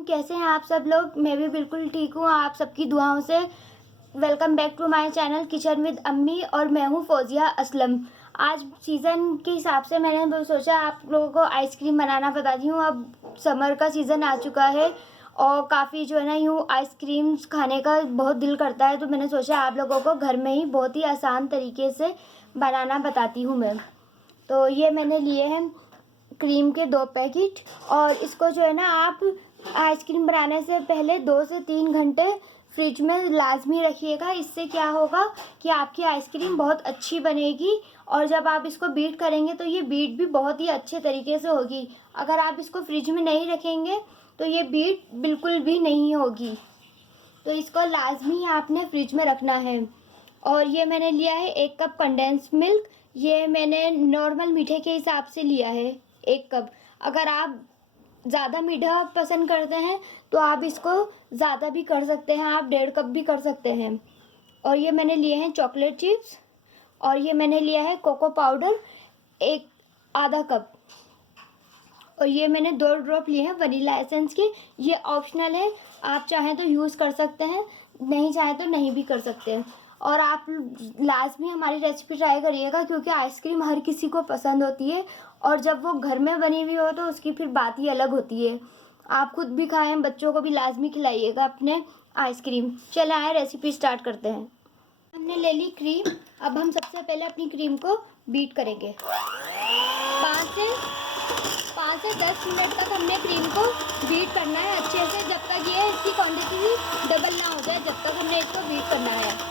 कैसे हैं आप सब लोग। मैं भी बिल्कुल ठीक हूँ आप सबकी दुआओं से। Welcome back to my channel kitchen with अम्मी और मैं हूँ फौजिया असलम। आज सीज़न के हिसाब से मैंने सोचा आप लोगों को आइसक्रीम बनाना बताती हूँ। अब समर का सीज़न आ चुका है और काफ़ी जो है ना यूँ आइसक्रीम्स खाने का बहुत दिल करता है, तो मैंने सोचा आप लोगों को घर में ही बहुत ही आसान तरीके से बनाना बताती हूँ मैं। तो ये मैंने लिए हैं क्रीम के 2 पैकेट और इसको जो है ना आप आइसक्रीम बनाने से पहले 2 से 3 घंटे फ्रिज में लाजमी रखिएगा। इससे क्या होगा कि आपकी आइसक्रीम बहुत अच्छी बनेगी और जब आप इसको बीट करेंगे तो ये बीट भी बहुत ही अच्छे तरीके से होगी। अगर आप इसको फ्रिज में नहीं रखेंगे तो ये बीट बिल्कुल भी नहीं होगी, तो इसको लाजमी आपने फ्रिज में रखना है। और ये मैंने लिया है 1 कप कंडेंस मिल्क। ये मैंने नॉर्मल मीठे के हिसाब से लिया है 1 कप। अगर आप ज़्यादा मीठा पसंद करते हैं तो आप इसको ज़्यादा भी कर सकते हैं, आप 1.5 कप भी कर सकते हैं। और ये मैंने लिए हैं चॉकलेट चिप्स और ये मैंने लिया है कोको पाउडर एक आधा कप। और ये मैंने 2 ड्रॉप लिए हैं वनीला एसेंस के। ये ऑप्शनल है, आप चाहें तो यूज़ कर सकते हैं, नहीं चाहें तो नहीं भी कर सकते हैं। और आप लाजमी हमारी रेसिपी ट्राई करिएगा क्योंकि आइसक्रीम हर किसी को पसंद होती है और जब वो घर में बनी हुई हो तो उसकी फिर बात ही अलग होती है। आप खुद भी खाएं, बच्चों को भी लाजमी खिलाइएगा अपने आइसक्रीम। चले आए रेसिपी स्टार्ट करते हैं। हमने ले ली क्रीम। अब हम सबसे पहले अपनी क्रीम को बीट करेंगे। 5 से 10 मिनट तक हमने क्रीम को बीट करना है अच्छे से, जब तक ये इसकी क्वांटिटी डबल ना हो जाए, जब तक हमने इसको बीट करना है।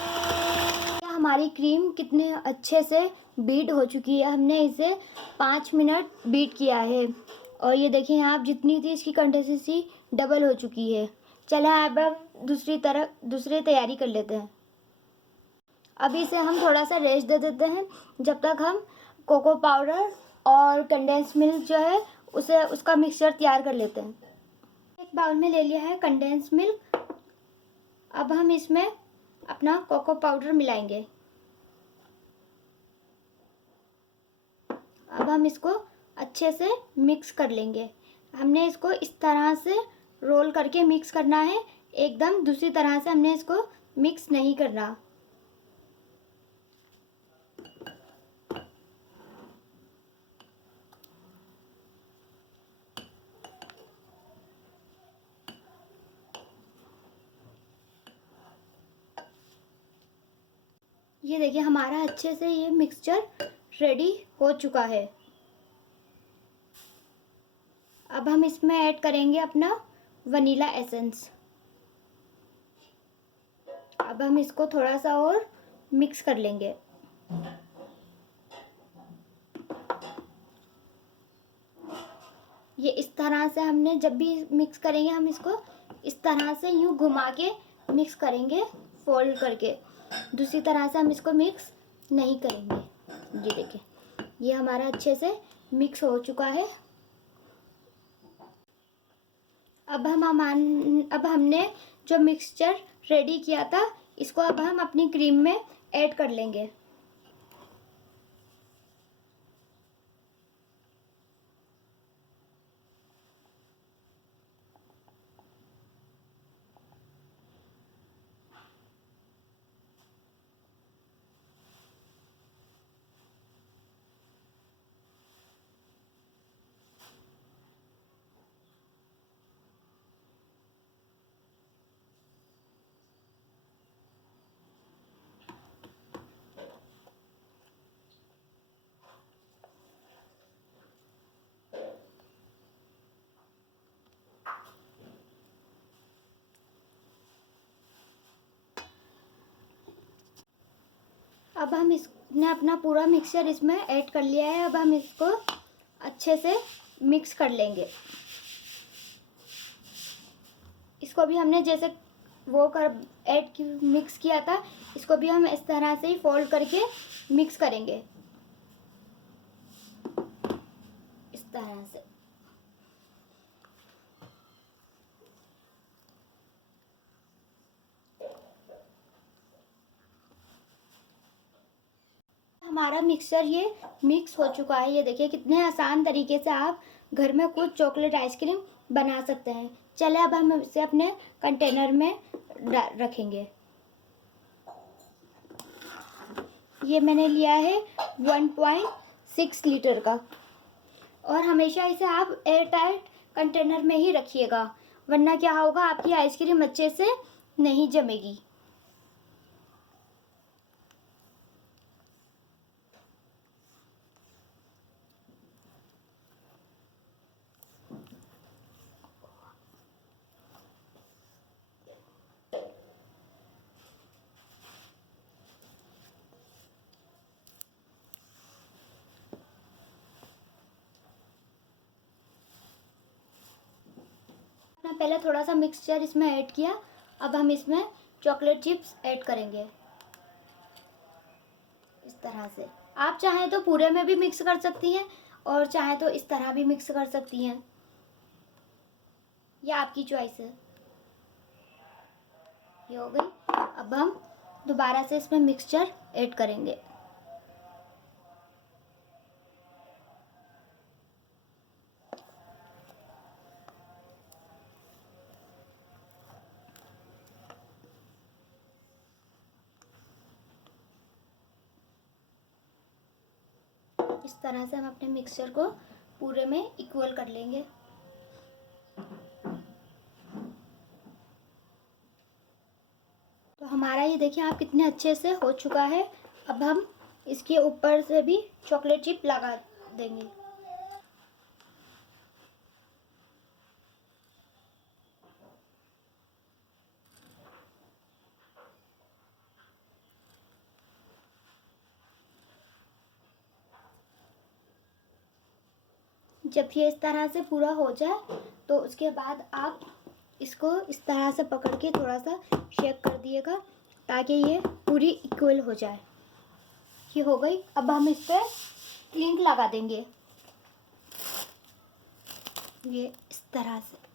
हमारी क्रीम कितने अच्छे से बीट हो चुकी है, हमने इसे 5 मिनट बीट किया है और ये देखिए आप जितनी थी इसकी कंसिस्टेंसी डबल हो चुकी है। चलें अब दूसरी तैयारी कर लेते हैं। अभी इसे हम थोड़ा सा रेस्ट दे देते हैं जब तक हम कोको पाउडर और कंडेंस मिल्क जो है उसका मिक्सचर तैयार कर लेते हैं। एक बाउल में ले लिया है कंडेंस मिल्क। अब हम इसमें अपना कोको पाउडर मिलाएंगे। अब हम इसको अच्छे से मिक्स कर लेंगे। हमने इसको इस तरह से रोल करके मिक्स करना है, एकदम दूसरी तरह से हमने इसको मिक्स नहीं करना। ये देखिए हमारा अच्छे से ये मिक्सचर रेडी हो चुका है। अब हम इसमें ऐड करेंगे अपना वनीला एसेंस। अब हम इसको थोड़ा सा और मिक्स कर लेंगे। ये इस तरह से हमने जब भी मिक्स करेंगे हम इसको इस तरह से यूँ घुमा के मिक्स करेंगे, फोल्ड करके। दूसरी तरह से हम इसको मिक्स नहीं करेंगे। ये देखिए ये हमारा अच्छे से मिक्स हो चुका है। अब हमने जो मिक्सचर रेडी किया था इसको अब हम अपनी क्रीम में ऐड कर लेंगे। अब हम इसने अपना पूरा मिक्सचर इसमें ऐड कर लिया है। अब हम इसको अच्छे से मिक्स कर लेंगे। इसको भी हमने जैसे मिक्स किया था, इसको भी हम इस तरह से ही फोल्ड करके मिक्स करेंगे इस तरह से। हमारा मिक्सचर ये मिक्स हो चुका है। ये देखिए कितने आसान तरीके से आप घर में कुछ चॉकलेट आइसक्रीम बना सकते हैं। चले अब हम इसे अपने कंटेनर में रखेंगे। ये मैंने लिया है 1.6 लीटर का। और हमेशा इसे आप एयर टाइट कंटेनर में ही रखिएगा, वरना क्या होगा, आपकी आइसक्रीम अच्छे से नहीं जमेगी। पहले थोड़ा सा मिक्सचर इसमें ऐड किया, अब हम इसमें चॉकलेट चिप्स ऐड करेंगे इस तरह से। आप चाहें तो पूरे में भी मिक्स कर सकती हैं और चाहें तो इस तरह भी मिक्स कर सकती हैं, यह आपकी चॉइस है। ये हो गई। अब हम दोबारा से इसमें मिक्सचर ऐड करेंगे। इस तरह से हम अपने मिक्सचर को पूरे में इक्वल कर लेंगे। तो हमारा ये देखिए आप कितने अच्छे से हो चुका है। अब हम इसके ऊपर से भी चॉकलेट चिप लगा देंगे। जब ये इस तरह से पूरा हो जाए तो उसके बाद आप इसको इस तरह से पकड़ के थोड़ा सा शेक कर दिएगा ताकि ये पूरी इक्वल हो जाए। ये हो गई। अब हम इस पर क्लिंक लगा देंगे, ये इस तरह से।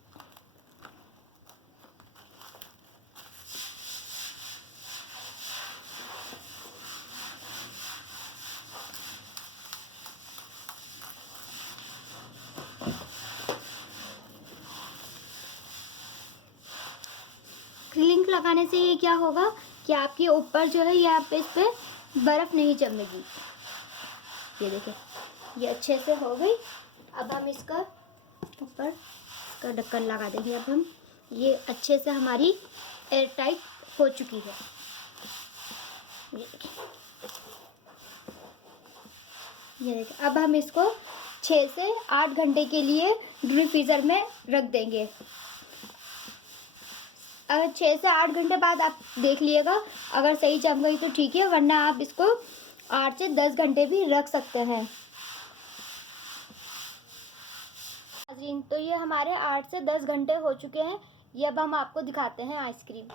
क्लिंक लगाने से ये क्या होगा कि आपके ऊपर जो है यहाँ पे इस पर बर्फ़ नहीं जमेगी। ये देखिए ये अच्छे से हो गई। अब हम इसका ऊपर का ढक्कन लगा देंगे। अब हम ये अच्छे से हमारी एयर टाइट हो चुकी है। ये देखिए अब हम इसको 6 से 8 घंटे के लिए डीप फ्रीज़र में रख देंगे। अगर 6 से 8 घंटे बाद आप देख लिएगा, अगर सही जम गई तो ठीक है, वरना आप इसको 8 से 10 घंटे भी रख सकते हैं। नाज़रीन, तो ये हमारे 8 से 10 घंटे हो चुके हैं। ये अब हम आपको दिखाते हैं आइसक्रीम।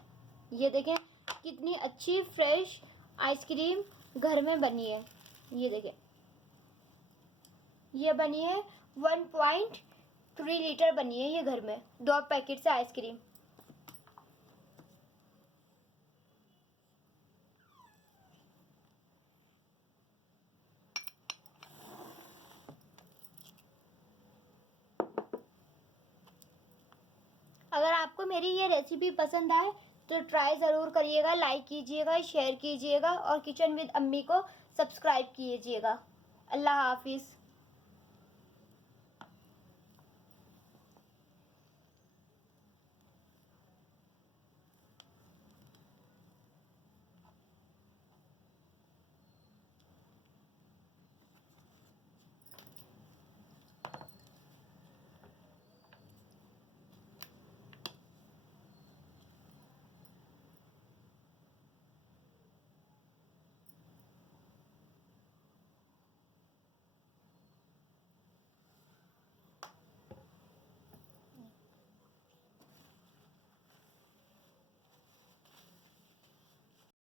ये देखें कितनी अच्छी फ्रेश आइसक्रीम घर में बनी है। ये देखें ये बनी है 1.3 लीटर बनी है ये घर में, 2 पैकेट से आइसक्रीम। अगर आपको मेरी ये रेसिपी पसंद आए तो ट्राई ज़रूर करिएगा, लाइक कीजिएगा, शेयर कीजिएगा और किचन विद अम्मी को सब्सक्राइब कीजिएगा। अल्लाह हाफिज़।